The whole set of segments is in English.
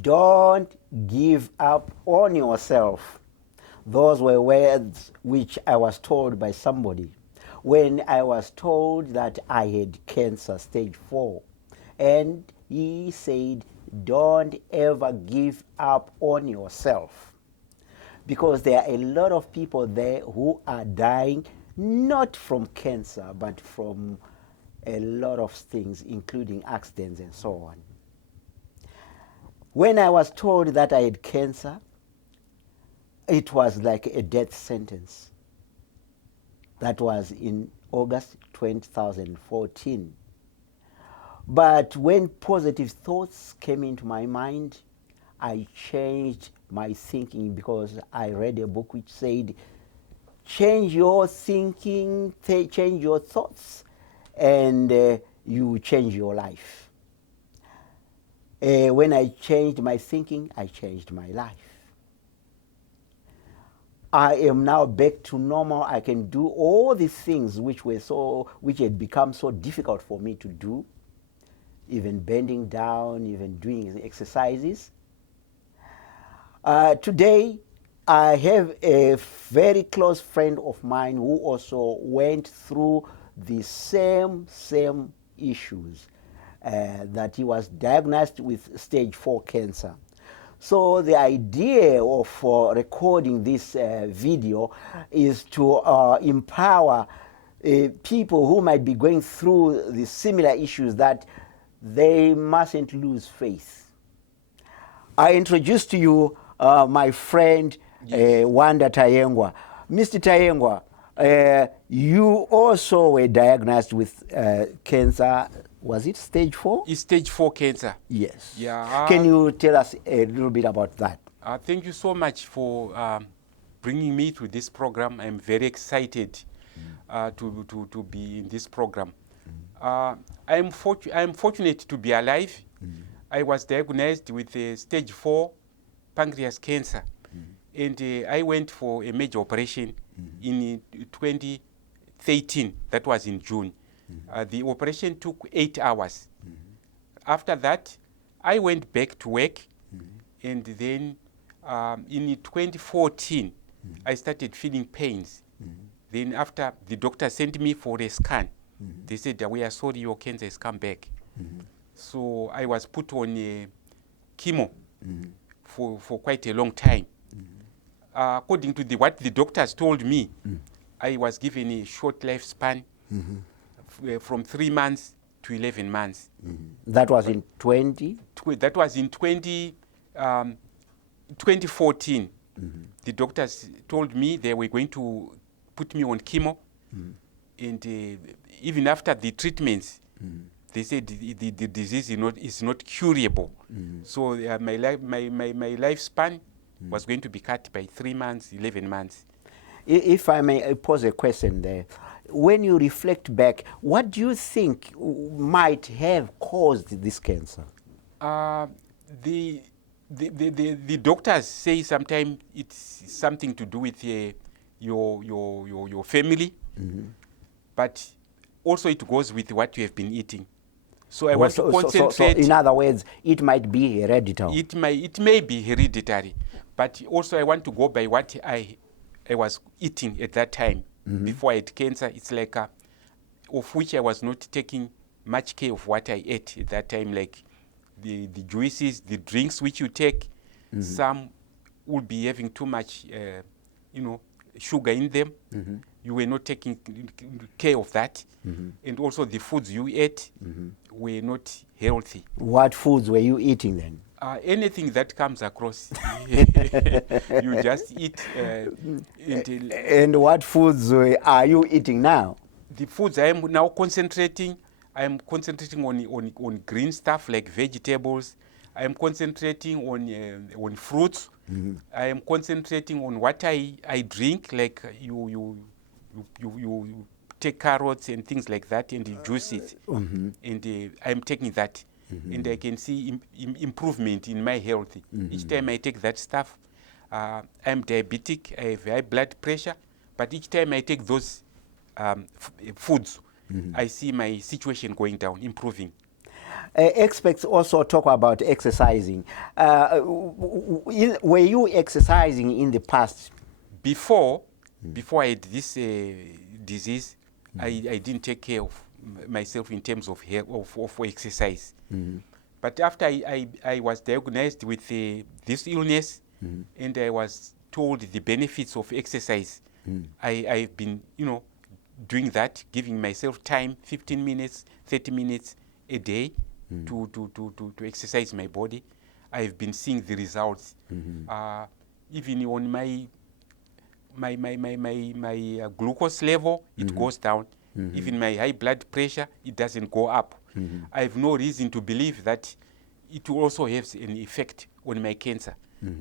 Don't give up on yourself. Those were words which I was told by somebody when I was told that I had cancer stage 4. And he said, don't ever give up on yourself. Because there are a lot of people there who are dying not from cancer, but from a lot of things, including accidents and so on. When I was told that I had cancer, it was like a death sentence. That was in August 2014. But when positive thoughts came into my mind, I changed my thinking because I read a book which said, change your thinking, change your thoughts, and you change your life. When I changed my thinking, I changed my life. I am now back to normal. I can do all the things which had become so difficult for me to do, even bending down, even doing exercises. Today, I have a very close friend of mine who also went through the same issues, that he was diagnosed with stage 4 cancer. So the idea of recording this video is to empower people who might be going through the similar issues, that they mustn't lose faith. I introduce to you my friend, Wanda Tayenswa. Mr. Tayenswa, you also were diagnosed with cancer. Was it stage 4? It's stage 4 cancer. Yes. Yeah. Can you tell us a little bit about that? Thank you so much for bringing me to this program. I'm very excited to be in this program. I'm fortunate to be alive. I was diagnosed with stage 4 pancreas cancer, and I went for a major operation in 2013. That was in June. The operation took 8 hours. After that, I went back to work, and then in 2014, I started feeling pains. Then after, the doctor sent me for a scan. They said, we are sorry, your cancer has come back. So I was put on chemo for quite a long time. According to what the doctors told me, I was given a short lifespan, from 3 months to 11 months. That was in 20? That was in 2014. The doctors told me they were going to put me on chemo, and even after the treatments, they said the disease is not curable. So my lifespan was going to be cut by 3 months, 11 months. If I may pose a question there, when you reflect back, what do you think might have caused this cancer? The doctors say sometimes it's something to do with your family, but also it goes with what you have been eating. So I want to concentrate. So in other words, it might be hereditary. It may be hereditary, but also I want to go by what I was eating at that time. Before I had cancer. It's like of which I was not taking much care of what I ate at that time, like the juices, the drinks which you take. Some would be having too much sugar in them. You were not taking care of that. And also the foods you ate were not healthy. What foods were you eating then? Anything that comes across, you just eat. And what foods are you eating now? The foods I am now concentrating, I am concentrating on green stuff like vegetables. I am concentrating on fruits. I am concentrating on what I drink, like you take carrots and things like that, and the juices. And I am taking that. And I can see improvement in my health. Each time I take that stuff, I'm diabetic, I have high blood pressure, but each time I take those foods, I see my situation going down, improving. Experts also talk about exercising. Were you exercising in the past? Before I had this disease, I didn't take care of myself in terms of of exercise. But after I was diagnosed with this illness, and I was told the benefits of exercise, I've been, doing that, giving myself time, 15 minutes, 30 minutes a day to exercise my body. I've been seeing the results. Even on my glucose level, it goes down. Even my high blood pressure, it doesn't go up. I have no reason to believe that it will also have an effect on my cancer,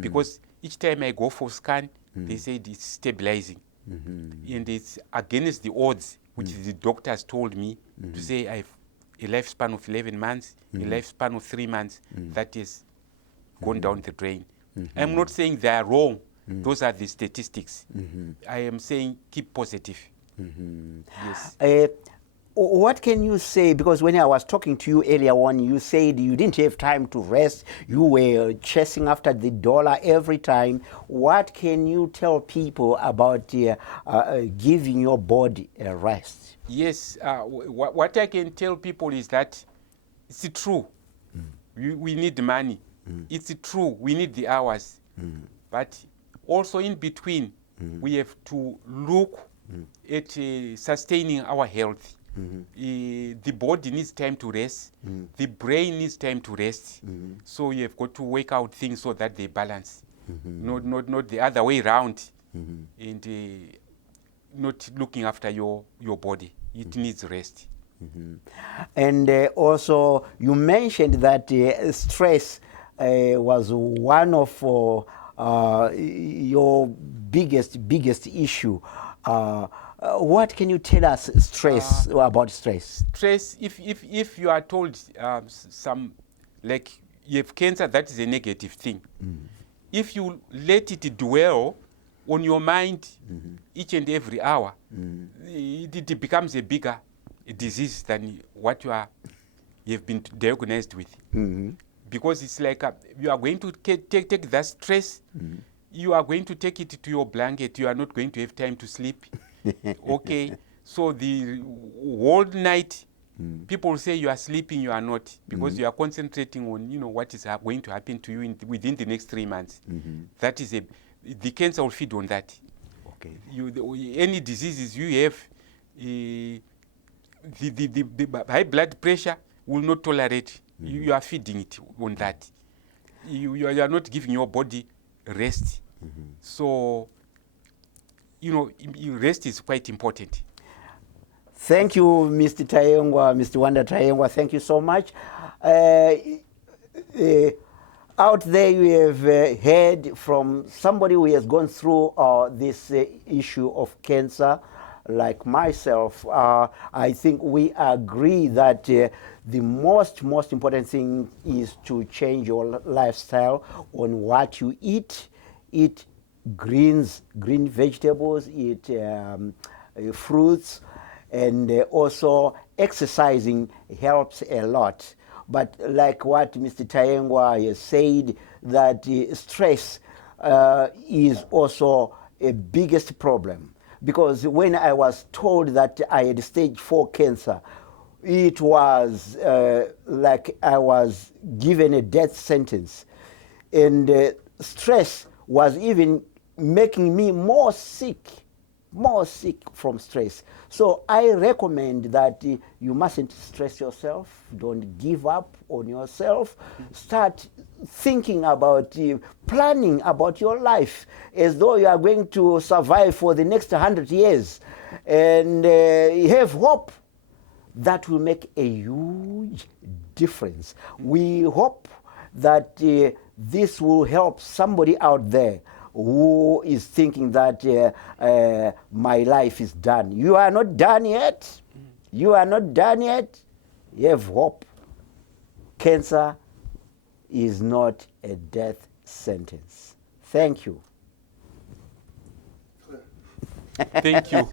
because each time I go for scan, they say it's stabilizing. And it's against the odds, which the doctors told me to say I have a lifespan of 11 months, a lifespan of 3 months, that is gone down the drain. I'm not saying they are wrong. Those are the statistics. I am saying keep positive. Yes. What can you say? Because when I was talking to you earlier on, you said you didn't have time to rest. You were chasing after the dollar every time. What can you tell people about giving your body a rest? Yes. What I can tell people is that it's true. We need money. It's true. We need the hours. But also in between, we have to look at sustaining our health. The body needs time to rest. The brain needs time to rest. So you have got to work out things so that they balance, not the other way around, and not looking after your body. It needs rest. And also, you mentioned that stress was one of your biggest issue. What can you tell us about stress? Stress, if you are told some, like you have cancer, that is a negative thing. If you let it dwell on your mind each and every hour, it becomes a bigger disease than what you have been diagnosed with. Because it's like you are going to take that stress, you are going to take it to your blanket, you are not going to have time to sleep. Okay, so the whole night, people say you are sleeping, you are not, because you are concentrating on what is going to happen to you within the next 3 months. That is the cancer will feed on that. Okay. Any diseases you have, the high blood pressure will not tolerate. You are feeding it on that. You are not giving your body rest. So, rest is quite important. Thank you, Mr. Tayenswa, Mr. Wanda Tayenswa. Thank you so much. Out there, you have heard from somebody who has gone through this issue of cancer, like myself. I think we agree that the most important thing is to change your lifestyle on what you eat. Eat green vegetables, eat fruits, and also exercising helps a lot. But like what Mr. Tayenswa has said, that stress is also a biggest problem. Because when I was told that I had stage 4 cancer, it was like I was given a death sentence. And stress was even making me more sick from stress. So I recommend that you mustn't stress yourself. Don't give up on yourself. Start thinking about, planning about your life as though you are going to survive for the next 100 years. And have hope. That will make a huge difference. We hope that this will help somebody out there who is thinking that my life is done. You are not done yet. You are not done yet. You have hope. Cancer is not a death sentence. Thank you. Thank you.